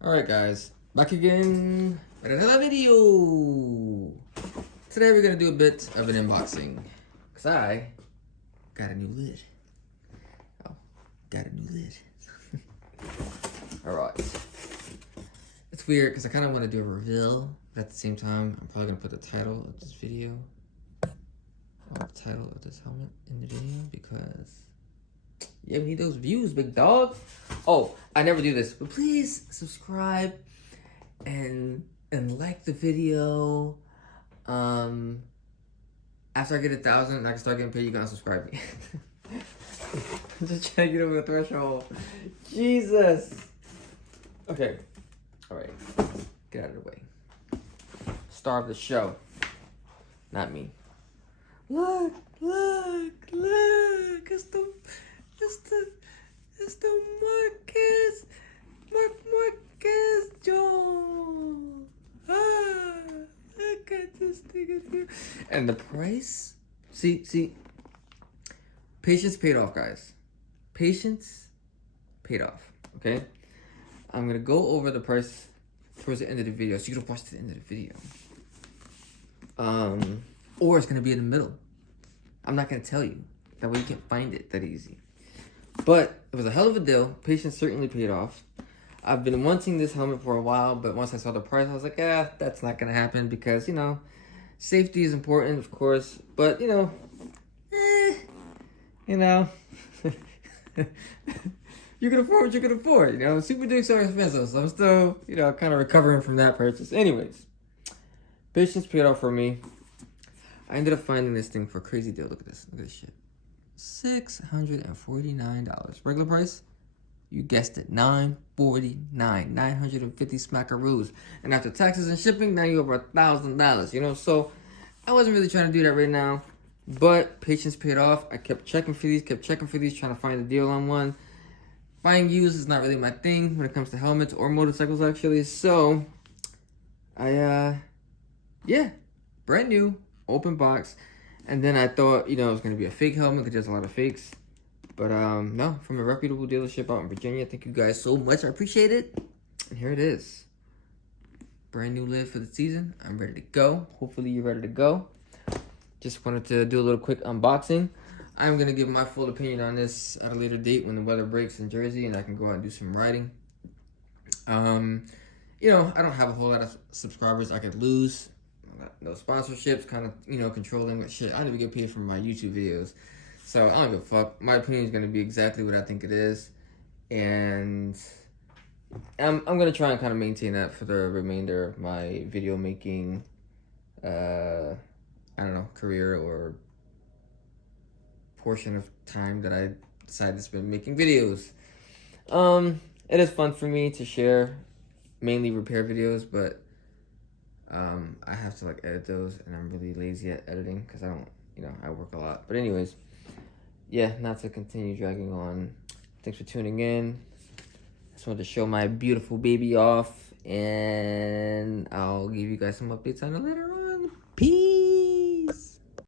Alright guys, back again with another video! Today we're gonna do a bit of an unboxing. Cause I got a new lid. Oh, got a new lid. Alright. It's weird because I kinda wanna do a reveal, but at the same time, I'm probably gonna put the title of this video, or the title of this helmet in the video because yeah, we need those views, big dog. Oh, I never do this, but please subscribe and like the video. After I get 1,000 and I can start getting paid, you gotta subscribe me. I'm just trying to get over the threshold. Jesus. Okay. Alright. Get out of the way. Star of the show. Not me. Look. It's the Marquez Jones. Look at this thing. And the price? See, patience paid off, guys. Patience paid off, okay? I'm gonna go over the price towards the end of the video, so you can watch to the end of the video. Or it's gonna be in the middle. I'm not gonna tell you. That way you can't find it that easy. But it was a hell of a deal. Patience certainly paid off. I've been wanting this helmet for a while, but once I saw the price, I was like, that's not gonna happen because, safety is important, of course, but, you can afford what you can afford, Super Dukes are expensive, so I'm still, kind of recovering from that purchase. Anyways, patience paid off for me. I ended up finding this thing for a crazy deal. Look at this shit. $649. Regular price? You guessed it, $949. 950 smackaroos. And after taxes and shipping, now you're over $1,000, So I wasn't really trying to do that right now. But patience paid off. I kept checking for these, trying to find a deal on one. Buying used is not really my thing when it comes to helmets or motorcycles, actually. So, brand new, open box. And then I thought, it was going to be a fake helmet because there's a lot of fakes. But, no, from a reputable dealership out in Virginia. Thank you guys so much. I appreciate it. And here it is. Brand new lid for the season. I'm ready to go. Hopefully you're ready to go. Just wanted to do a little quick unboxing. I'm going to give my full opinion on this at a later date when the weather breaks in Jersey and I can go out and do some riding. I don't have a whole lot of subscribers I could lose. No sponsorships, kind of, controlling what shit. I don't even get paid for my YouTube videos. So I don't give a fuck. My opinion is going to be exactly what I think it is. And I'm going to try and kind of maintain that for the remainder of my video making, career or portion of time that I decide to spend making videos. It is fun for me to share mainly repair videos, but I have to edit those, and I'm really lazy at editing because I don't, I work a lot. But anyways, yeah, not to continue dragging on. Thanks for tuning in. Just wanted to show my beautiful baby off, and I'll give you guys some updates on it later